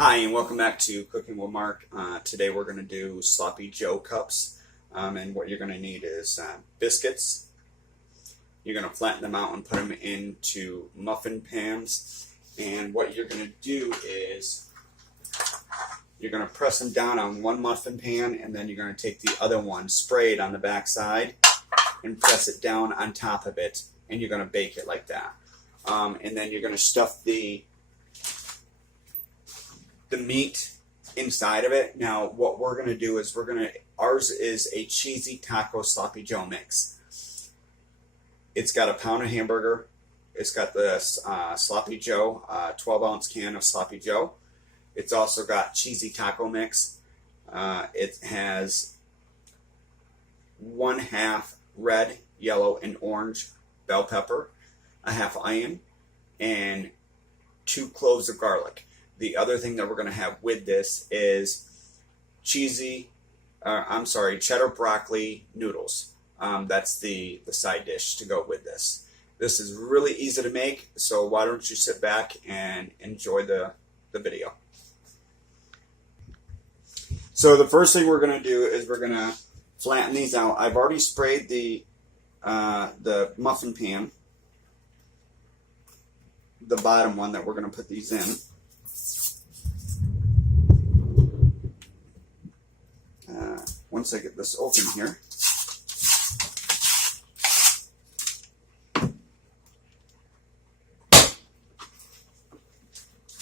Hi, and welcome back to Cooking with Mark. Today we're going to do sloppy Joe cups, and what you're going to need is biscuits. You're going to flatten them out and put them into muffin pans, and what you're going to do is you're going to press them down on one muffin pan, and then you're going to take the other one, spray it on the back side, and press it down on top of it, and you're going to bake it like that. And then you're going to stuff the meat inside of it. Now what we're going to do is ours is a cheesy taco sloppy Joe mix. It's got a pound of hamburger. It's got the sloppy Joe, 12-ounce can of sloppy Joe. It's also got cheesy taco mix. It has 1/2 red, yellow, and orange bell pepper, a half onion, and 2 cloves of garlic. The other thing that we're going to have with this is cheddar broccoli noodles. That's the side dish to go with this. This is really easy to make, so why don't you sit back and enjoy the video. So the first thing we're going to do is we're going to flatten these out. I've already sprayed the muffin pan, the bottom one that we're going to put these in. Once I get this open here, I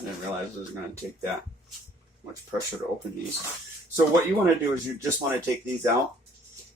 didn't realize it was going to take that much pressure to open these. So what you want to do is you just want to take these out.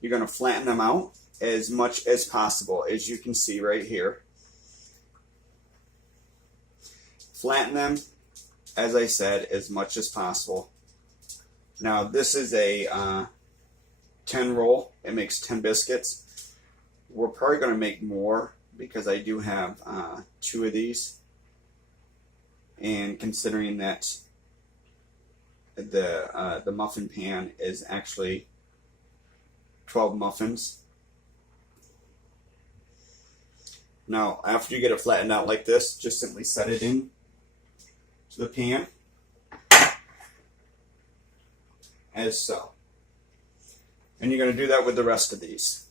You're going to flatten them out as much as possible, as you can see right here. Flatten them, as I said, as much as possible. Now this is a 10 roll. It makes 10 biscuits. We're probably going to make more because I do have 2 of these. And considering that the muffin pan is actually 12 muffins. Now after you get it flattened out like this, just simply set it in to the pan as so. And you're going to do that with the rest of these.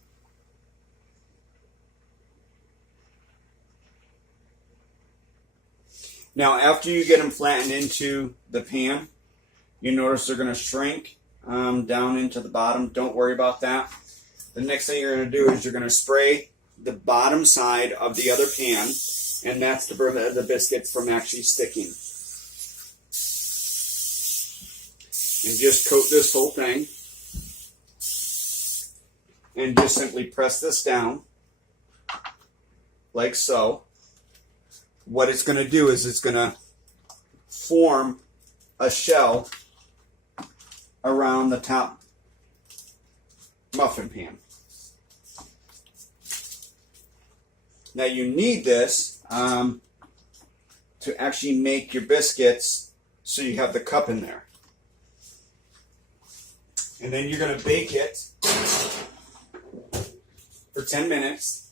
Now after you get them flattened into the pan, you notice they're going to shrink down into the bottom. Don't worry about that. The next thing you're going to do is you're going to spray the bottom side of the other pan, and that's to prevent the biscuits from actually sticking. And just coat this whole thing. And just simply press this down, like so. What it's going to do is it's going to form a shell around the top muffin pan. Now you need this to actually make your biscuits so you have the cup in there. And then you're going to bake it for 10 minutes.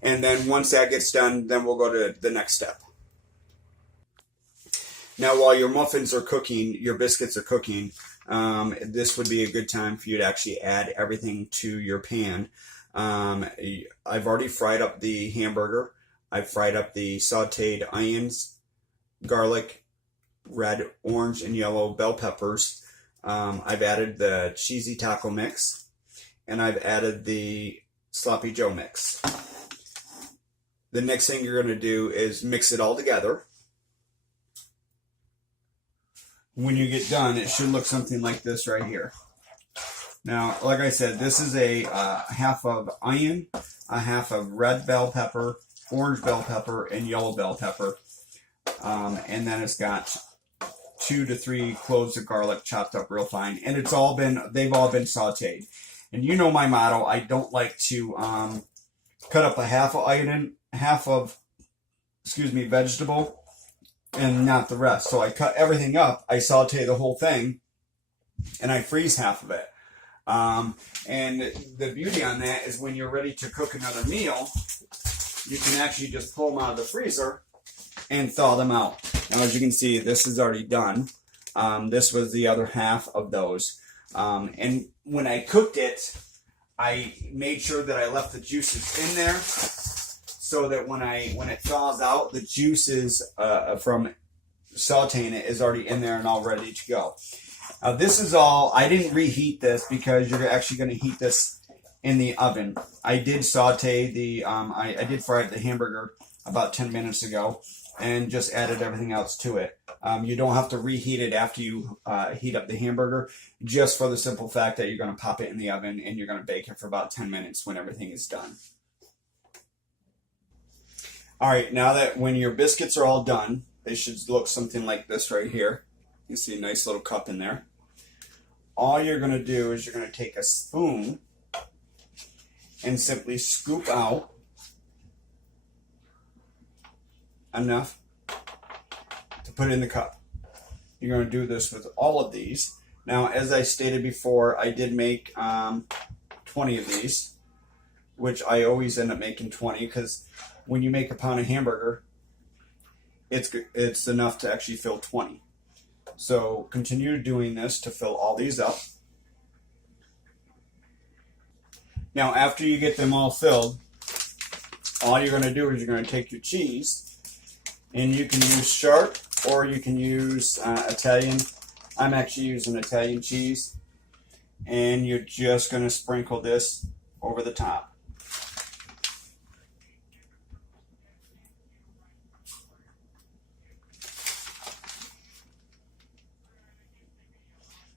And then once that gets done, then we'll go to the next step. Now while your muffins are cooking, your biscuits are cooking, this would be a good time for you to actually add everything to your pan. I've already fried up the hamburger. I've fried up the sauteed onions, garlic, red, orange, and yellow bell peppers. I've added the cheesy taco mix, and I've added the sloppy Joe mix. The next thing you're going to do is mix it all together. When you get done, it should look something like this right here. Now, like I said, this is a half of onion, a half of red bell pepper, orange bell pepper, and yellow bell pepper. And then it's got 2 to 3 cloves of garlic chopped up real fine. And they've all been sauteed. And you know my motto, I don't like to cut up a half of vegetable and not the rest. So I cut everything up, I saute the whole thing, and I freeze half of it. And the beauty on that is when you're ready to cook another meal, you can actually just pull them out of the freezer and thaw them out. Now, as you can see, this is already done. This was the other half of those. And when I cooked it, I made sure that I left the juices in there so that when it thaws out, the juices from sauteing it is already in there and all ready to go. Now, this is all, I didn't reheat this because you're actually going to heat this in the oven. I did saute the, I did fry the hamburger about 10 minutes ago and just added everything else to it. You don't have to reheat it after you heat up the hamburger, just for the simple fact that you're going to pop it in the oven and you're going to bake it for about 10 minutes when everything is done. All right, now that when your biscuits are all done, they should look something like this right here. You see a nice little cup in there. All you're going to do is you're going to take a spoon and simply scoop out enough to put in the cup. You're going to do this with all of these. Now, as I stated before, I did make 20 of these, which I always end up making 20 because when you make a pound of hamburger, it's enough to actually fill 20. So continue doing this to fill all these up. Now, after you get them all filled, all you're going to do is you're going to take your cheese, and you can use sharp or you can use Italian. I'm actually using Italian cheese, and you're just going to sprinkle this over the top.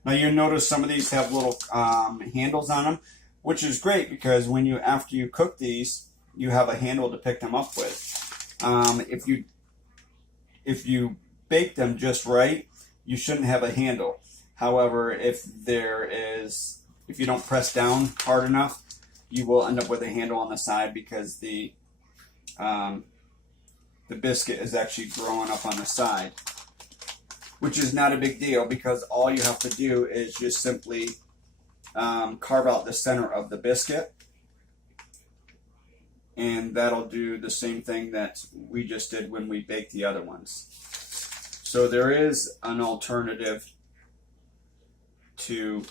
Now you'll notice some of these have little handles on them, which is great because after you cook these, you have a handle to pick them up with. If you bake them just right, you shouldn't have a handle. However, if you don't press down hard enough, you will end up with a handle on the side because the biscuit is actually growing up on the side, which is not a big deal because all you have to do is just simply carve out the center of the biscuit, and that'll do the same thing that we just did when we baked the other ones. So there is an alternative to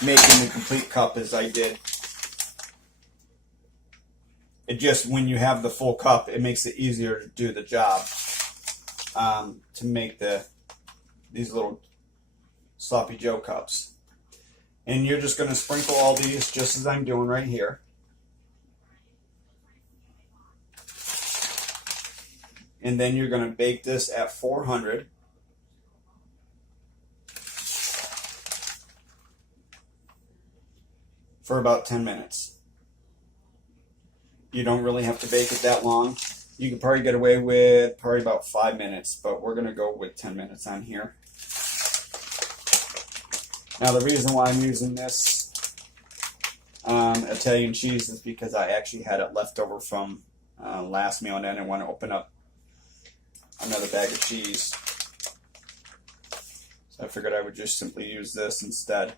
making the complete cup as I did. It just, when you have the full cup, it makes it easier to do the job, to make these little sloppy Joe cups. And you're just going to sprinkle all these just as I'm doing right here. And then you're going to bake this at 400 for about 10 minutes. You don't really have to bake it that long. You can probably get away with probably about 5 minutes, but we're going to go with 10 minutes on here. Now, the reason why I'm using this Italian cheese is because I actually had it left over from last meal, and then I want to open up another bag of cheese. So I figured I would just simply use this instead.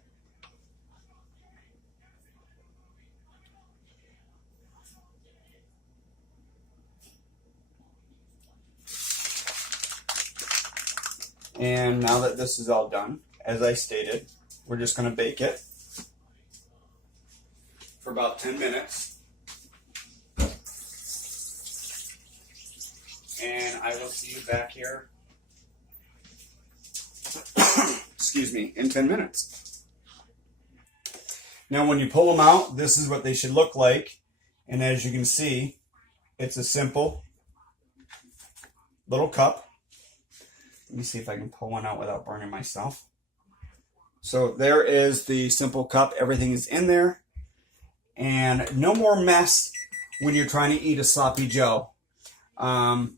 And now that this is all done, as I stated, we're just going to bake it for about 10 minutes. And I will see you back here, excuse me, in 10 minutes. Now when you pull them out, this is what they should look like. And as you can see, it's a simple little cup. Let me see if I can pull one out without burning myself. So there is the simple cup. Everything is in there. And no more mess when you're trying to eat a sloppy Joe. And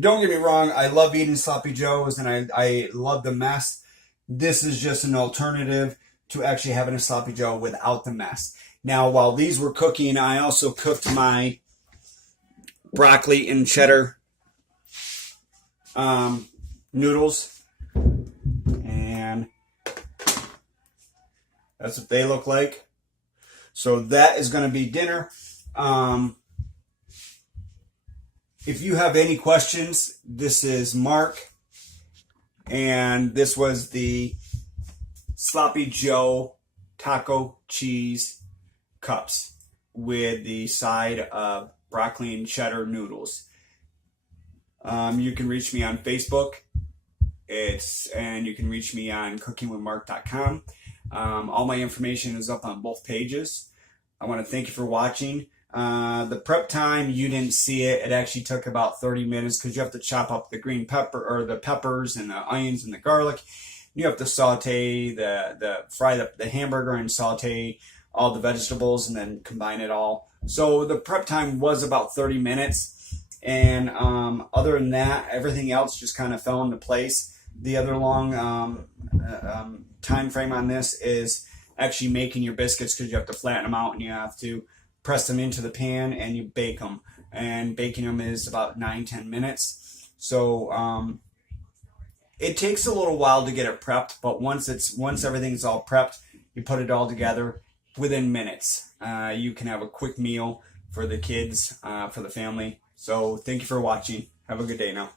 don't get me wrong, I love eating sloppy Joes and I love the mess. This is just an alternative to actually having a sloppy Joe without the mess. Now, while these were cooking, I also cooked my broccoli and cheddar noodles. That's what they look like. So that is going to be dinner. If you have any questions, this is Mark. And this was the Sloppy Joe taco cheese cups with the side of broccoli and cheddar noodles. You can reach me on Facebook. And you can reach me on cookingwithmark.com. All my information is up on both pages. I want to thank you for watching. The prep time, you didn't see it. It actually took about 30 minutes because you have to chop up the green pepper or the peppers and the onions and the garlic. You have to saute fry the hamburger and saute all the vegetables and then combine it all. So the prep time was about 30 minutes. And other than that, everything else just kind of fell into place. The other long time frame on this is actually making your biscuits, because you have to flatten them out and you have to press them into the pan and you bake them. And baking them is about 9-10 minutes. So it takes a little while to get it prepped, but once everything's all prepped, you put it all together within minutes. You can have a quick meal for the kids, for the family. So thank you for watching. Have a good day now.